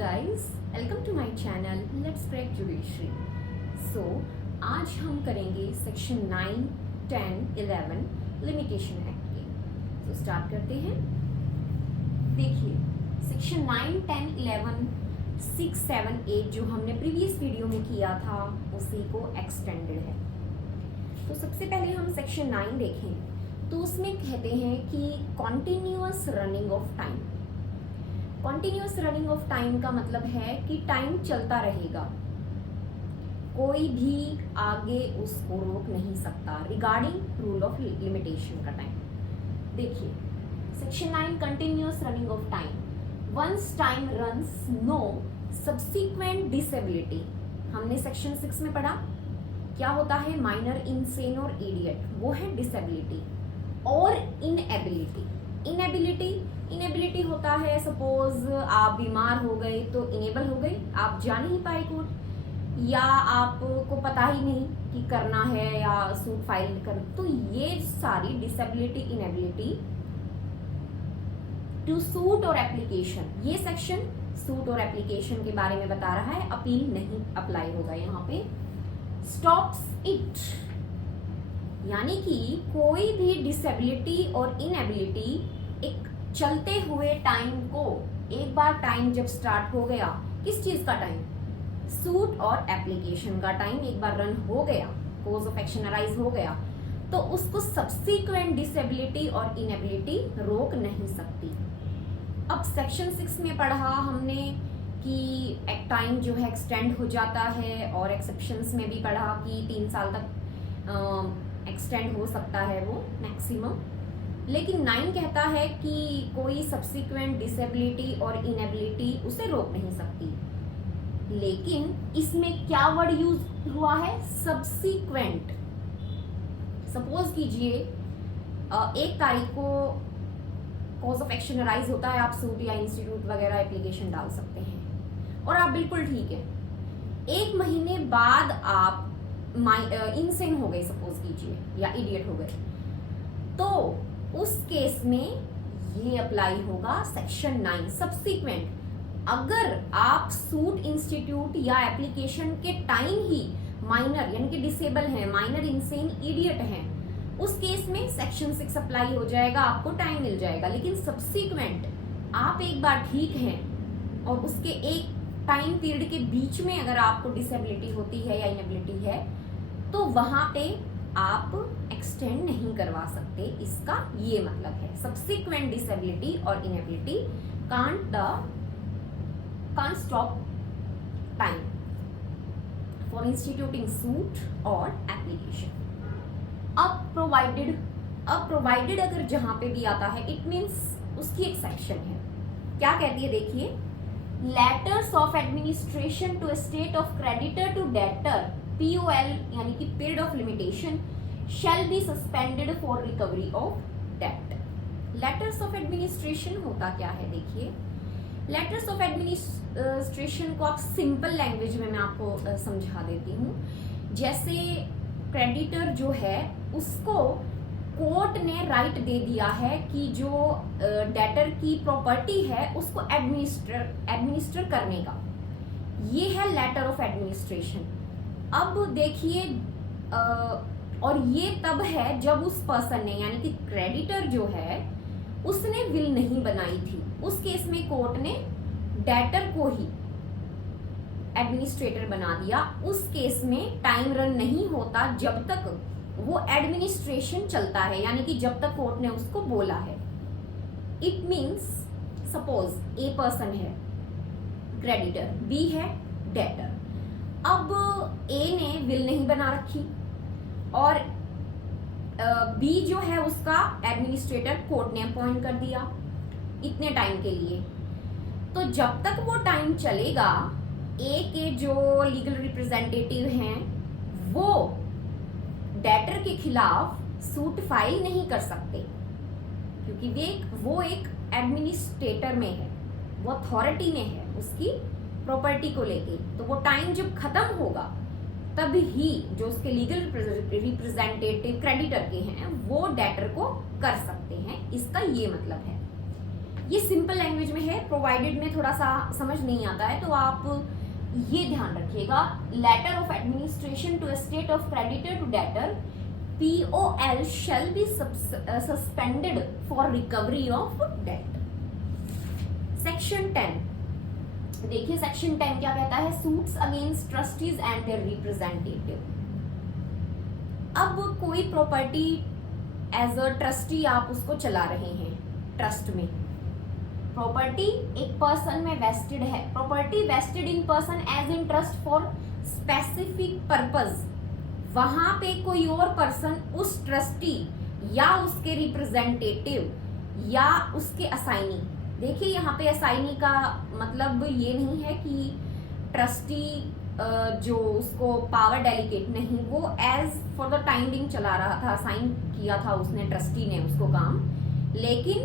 guys, welcome to my channel Let's Crack Judiciary. So आज हम करेंगे सेक्शन 9, 10, 11 लिमिटेशन एक्ट के. तो स्टार्ट करते हैं. देखिए सेक्शन 9, 10, 11, 6, 7, 8 जो हमने प्रीवियस वीडियो में किया था उसी को एक्सटेंडेड है. तो सबसे पहले हम सेक्शन 9 देखें तो उसमें कहते हैं कि continuous running of time. Continuous running of time का मतलब है कि टाइम चलता रहेगा, कोई भी आगे उसको रोक नहीं सकता. रिगार्डिंग रूल ऑफ लिमिटेशन का टाइम देखिए section 9 continuous running of time. Once time runs no subsequent disability. हमने सेक्शन 6 में पढ़ा क्या होता है माइनर, इनसेन और इडियट, वो है डिसेबिलिटी. और इनएबिलिटी. इनएबिलिटी होता है सपोज आप बीमार हो गए तो इनेबल हो गए, आप जा नहीं पाए कोर्ट, या आपको पता ही नहीं कि करना है या सूट फाइल कर. तो ये सारी डिसेबिलिटी, इनएबिलिटी टू सूट और एप्लीकेशन, ये सेक्शन सूट और एप्लीकेशन के बारे में बता रहा है. अपील नहीं अप्लाई होगा यहाँ पे. स्टॉप्स इट, यानी कि कोई भी डिसेबिलिटी और इनएबिलिटी एक चलते हुए टाइम को, एक बार टाइम जब स्टार्ट हो गया, किस चीज का टाइम, सूट और एप्लीकेशन का टाइम एक बार रन हो गया, कोज ऑफ एक्शन अराइज हो गया, तो उसको सब्सिक्वेंट डिसेबिलिटी और इनएबिलिटी रोक नहीं सकती. अब सेक्शन 6 में पढ़ा हमने कि एक टाइम जो है एक्सटेंड हो जाता है, और एक्सेप्शंस में भी पढ़ा कि 3 साल तक एक्सटेंड हो सकता है वो मैक्सिमम. लेकिन 9 कहता है कि कोई सब्सिक्वेंट डिसेबिलिटी और इनएबिलिटी उसे रोक नहीं सकती. लेकिन इसमें क्या वर्ड यूज हुआ है, सब्सिक्वेंट. सपोज कीजिए 1 तारीख को कॉज ऑफ एक्शन अराइज होता है, आप सूट या इंस्टीट्यूट वगैरह एप्लीकेशन डाल सकते हैं और आप बिल्कुल ठीक है. 1 महीने बाद आप इनसेन हो गए सपोज कीजिए, या इडियट हो गए, तो उस केस में ये अप्लाई होगा सेक्शन 9 सब्सिक्वेंट. अगर आप सूट, इंस्टीट्यूट या एप्लीकेशन के टाइम ही माइनर यानी कि डिसेबल हैं, माइनर, इनसेन, इडियट हैं, उस केस में सेक्शन 6 अप्लाई हो जाएगा, आपको टाइम मिल जाएगा. लेकिन सब्सिक्वेंट आप एक बार ठीक हैं और उसके एक टाइम पीरियड के बीच में अगर आपको डिसेबिलिटी होती है या इनएबिलिटी है, तो वहां पे आप एक्सटेंड नहीं करवा सकते. इसका ये मतलब है सब्सिक्वेंट डिसेबिलिटी और inability can't stop time for instituting suit और एप्लीकेशन. अब प्रोवाइडेड अगर जहां पे भी आता है इट मीन्स उसकी एक सेक्शन है. क्या कहती है देखिए, letters of administration to state of creditor to debtor, POL यानी कि period of limitation, shall be suspended for recovery of debt. Letters of administration होता क्या है देखिए, लेटर्स ऑफ एडमिनिस्ट्रेशन को आप सिंपल लैंग्वेज में मैं आपको समझा देती हूँ. जैसे क्रेडिटर जो है उसको कोर्ट ने राइट दे दिया है कि जो डेटर की प्रॉपर्टी है उसको एडमिनिस्टर करने का, ये है लेटर ऑफ एडमिनिस्ट्रेशन. अब देखिए और ये तब है जब उस पर्सन ने यानी कि क्रेडिटर जो है उसने विल नहीं बनाई थी. उस केस में कोर्ट ने डेटर को ही एडमिनिस्ट्रेटर बना दिया. उस केस में टाइम रन नहीं होता जब तक वो एडमिनिस्ट्रेशन चलता है, यानी कि जब तक कोर्ट ने उसको बोला है. It means suppose a person है क्रेडिटर, बी है डेटर. अब ए ने विल नहीं बना रखी और बी जो है उसका एडमिनिस्ट्रेटर कोर्ट ने अपॉइंट कर दिया इतने टाइम के लिए. तो जब तक वो टाइम चलेगा, ए के जो लीगल रिप्रेजेंटेटिव हैं वो डेटर के खिलाफ सूट फाइल नहीं कर सकते, क्योंकि वो एक एडमिनिस्ट्रेटर में है, वो अथॉरिटी में है उसकी प्रॉपर्टी को लेके. तो वो टाइम जब खत्म होगा तब ही जो उसके लीगल रिप्रेजेंटेटिव क्रेडिटर के हैं वो डेटर को कर सकते हैं. इसका ये मतलब है. ये सिंपल लैंग्वेज में है, प्रोवाइडेड में थोड़ा सा समझ नहीं आता है तो आप ये ध्यान रखिएगा। Letter of administration to state of creditor to debtor, POL shall be suspended for recovery of debt। Section 10 देखिए, सेक्शन 10 क्या कहता है? Suits against trustees and their representative. अब कोई प्रॉपर्टी एज अ ट्रस्टी आप उसको चला रहे हैं, ट्रस्ट में प्रॉपर्टी एक पर्सन में वेस्टेड है, property vested in person as in trust for specific purpose, वहां पे कोई और पर्सन उस ट्रस्टी या उसके रिप्रेजेंटेटिव या उसके असाइनी, देखिए यहाँ पे असाइनी का मतलब ये नहीं है कि ट्रस्टी जो उसको पावर डेलीगेट, नहीं, वो as for the time being चला रहा था, असाइन किया था उसने, ट्रस्टी ने उसको काम, लेकिन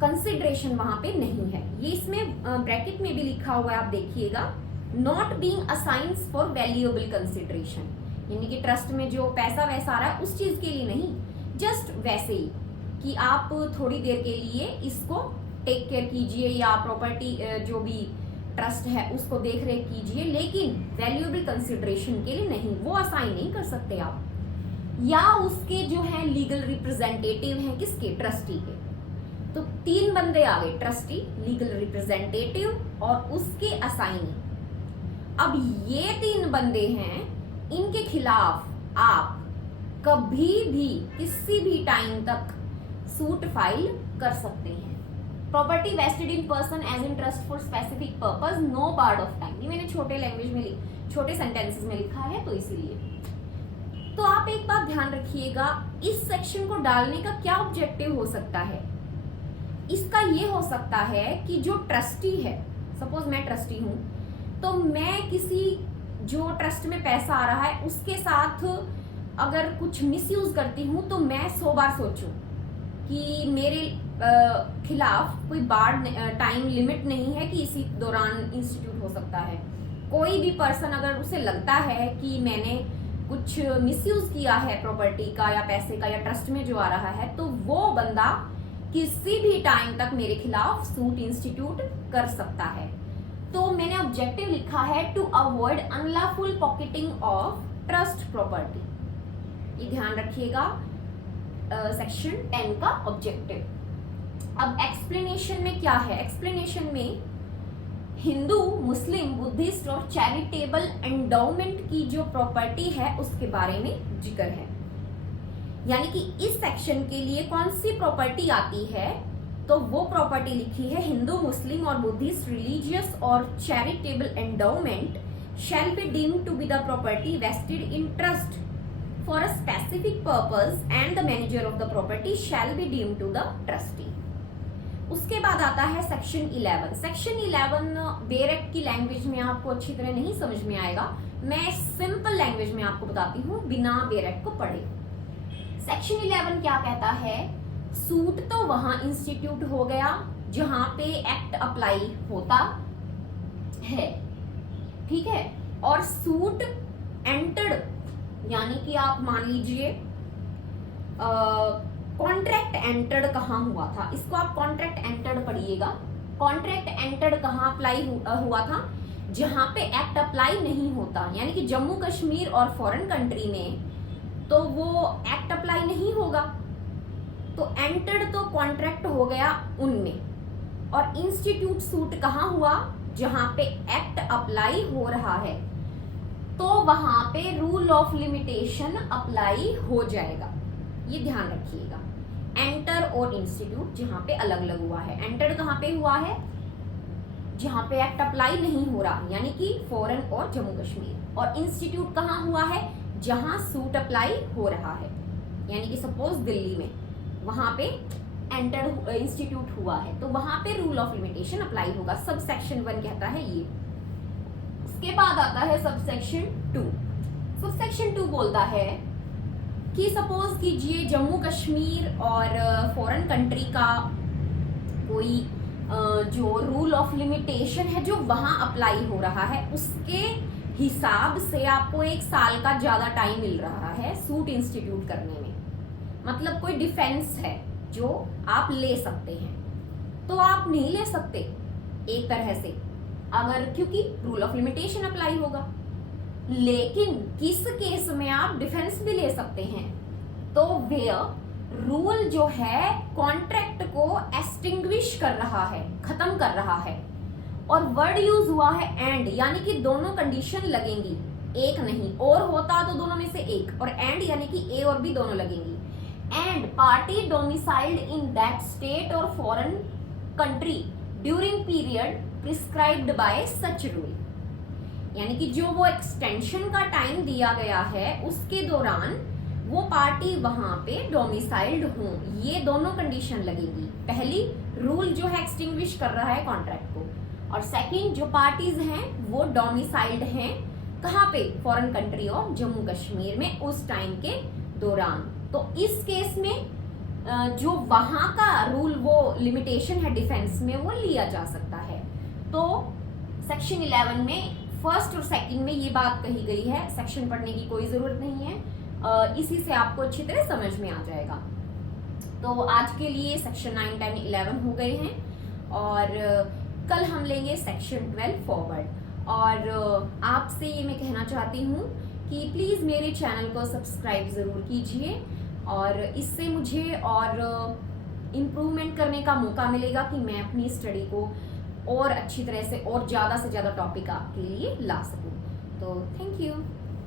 कंसिडरेशन वहां पे नहीं है। ये इसमें ब्रैकेट में भी लिखा हुआ है, आप देखिएगा, not being assigns for valuable consideration, यानी कि ट्रस्ट में जो पैसा वैसा आ रहा है उस चीज के लिए नहीं, जस्ट वैसे ही कि आप थोड़ी देर के लिए इसको टेक केयर कीजिए या प्रॉपर्टी जो भी ट्रस्ट है उसको देख रेख कीजिए, लेकिन वैल्यूएबल कंसिडरेशन के लिए नहीं, वो असाइन नहीं कर सकते आप। या उसके जो है लीगल रिप्रेजेंटेटिव हैं, किसके? ट्रस्टी के। तो 3 बंदे आ गए, ट्रस्टी, लीगल रिप्रेजेंटेटिव और उसके असाइनी। अब ये 3 बंदे हैं, इनके खिलाफ आप कभी भी किसी भी टाइम तक सूट फाइल कर सकते हैं। Property vested in person as in trust for specific purpose, no part of time, ये मैंने छोटे लैंग्वेज में, छोटे सेंटेंसेस में लिखा है तो इसीलिए। तो आप एक बात ध्यान रखिएगा, इस सेक्शन को डालने का क्या ऑब्जेक्टिव हो सकता है? इसका ये हो सकता है कि जो ट्रस्टी है, सपोज मैं ट्रस्टी हूं, तो मैं किसी जो ट्रस्ट में पैसा आ रहा है उसके साथ अगर कुछ मिसयूज करती हूं तो मैं 100 बार सोचूं कि मेरे खिलाफ कोई बार टाइम लिमिट नहीं है कि इसी दौरान इंस्टीट्यूट हो सकता है। कोई भी पर्सन अगर उसे लगता है कि मैंने कुछ मिसयूज किया है प्रॉपर्टी का या पैसे का या ट्रस्ट में जो आ रहा है, तो वो बंदा किसी भी टाइम तक मेरे खिलाफ सूट इंस्टीट्यूट कर सकता है। तो मैंने ऑब्जेक्टिव लिखा है to avoid unlawful pocketing of trust property. ये ध्यान रखिएगा, सेक्शन 10 का ऑब्जेक्टिव। अब एक्सप्लेनेशन में क्या है? एक्सप्लेनेशन में हिंदू, मुस्लिम, बुद्धिस्ट और चैरिटेबल एंडाउमेंट की जो प्रॉपर्टी है उसके बारे में जिक्र है। यानी कि इस सेक्शन के लिए कौन सी प्रॉपर्टी आती है, तो वो प्रॉपर्टी लिखी है हिंदू, मुस्लिम और बुद्धिस्ट रिलीजियस और charitable endowment shall be deemed to be the property vested in trust for a specific purpose and the manager of the property shall be deemed to the trustee। उसके बाद आता है section 11। Section 11 bare act की language में आपको अच्छी तरह नहीं समझ में आएगा, मैं सिंपल लैंग्वेज में आपको बताती हूँ बिना बेयर एक्ट को पढ़े। सेक्शन 11 क्या कहता है? सूट तो वहां इंस्टीट्यूट हो गया जहां पे एक्ट अप्लाई होता है, ठीक है, और सूट एंटर्ड, यानी कि आप मान लीजिए कॉन्ट्रैक्ट एंटर्ड कहाँ हुआ था, इसको आप कॉन्ट्रैक्ट एंटर्ड पढ़िएगा। कॉन्ट्रैक्ट एंटर्ड कहाँ अप्लाई हुआ था? जहां पे एक्ट अप्लाई नहीं होता, यानी कि जम्मू कश्मीर और फॉरेन कंट्री में तो वो एक्ट अप्लाई नहीं होगा, तो एंटर्ड तो कॉन्ट्रैक्ट हो गया उनमें। और इंस्टीट्यूट सूट कहाँ हुआ? जहां पे एक्ट अप्लाई हो रहा है, तो वहां पे रूल ऑफ लिमिटेशन अप्लाई हो जाएगा, ये ध्यान रखिएगा। एंटर और इंस्टीट्यूट जहां पे अलग अलग हुआ है, एंटर कहां पे हुआ है? जहां पे एक्ट अप्लाई नहीं हो रहा, यानी कि फॉरेन और जम्मू कश्मीर। और इंस्टीट्यूट कहां हुआ है? जहां सूट अप्लाई हो रहा है, यानी कि सपोज दिल्ली में, वहां पे एंटर इंस्टीट्यूट हुआ है, तो वहां पे रूल ऑफ लिमिटेशन अप्लाई होगा। सब सेक्शन 1 कहता है ये। उसके बाद आता है सब सेक्शन 2। सब सेक्शन 2 बोलता है कि सपोज कीजिए जम्मू कश्मीर और फॉरेन कंट्री का कोई जो रूल ऑफ लिमिटेशन है जो वहां अप्लाई हो रहा है, उसके हिसाब से आपको 1 साल का ज्यादा टाइम मिल रहा है सूट इंस्टीट्यूट करने में। मतलब कोई डिफेंस है जो आप ले सकते हैं, तो आप नहीं ले सकते एक तरह से, अगर क्योंकि रूल ऑफ लिमिटेशन अप्लाई होगा। लेकिन किस केस में आप डिफेंस भी ले सकते हैं, तो वेयर रूल जो है कॉन्ट्रैक्ट को एक्सटिंग्विश कर रहा है, खत्म कर रहा है, और वर्ड यूज हुआ है एंड, यानी कि दोनों कंडीशन लगेंगी, एक नहीं। और होता तो दोनों में से एक, और एंड यानी कि ए और बी दोनों लगेंगी। And party domiciled in that state और foreign country during period prescribed by such rule, यानी कि जो वो एक्सटेंशन का टाइम दिया गया है उसके दौरान वो पार्टी वहां पे डोमिसाइल्ड हो, ये दोनों कंडीशन लगेगी। पहली, रूल जो है एक्सटिंग्विश कर रहा है कॉन्ट्रैक्ट को, और सेकंड, जो पार्टीज हैं वो डोमिसाइल्ड हैं कहाँ पे, फॉरेन कंट्री और जम्मू कश्मीर में उस टाइम के दौरान। तो इस केस में जो वहां का रूल वो लिमिटेशन है डिफेंस में, वो लिया जा सकता है। तो सेक्शन 11 में फर्स्ट और सेकंड में ये बात कही गई है, सेक्शन पढ़ने की कोई जरूरत नहीं है, इसी से आपको अच्छी तरह समझ में आ जाएगा। तो आज के लिए सेक्शन 9, 10, 11 हो गए हैं, और कल हम लेंगे सेक्शन 12 फॉरवर्ड। और आपसे ये मैं कहना चाहती हूँ कि प्लीज़ मेरे चैनल को सब्सक्राइब ज़रूर कीजिए, और इससे मुझे और इम्प्रूवमेंट करने का मौका मिलेगा कि मैं अपनी स्टडी को और अच्छी तरह से और ज़्यादा से ज़्यादा टॉपिक आपके लिए ला सकूँ। तो थैंक यू।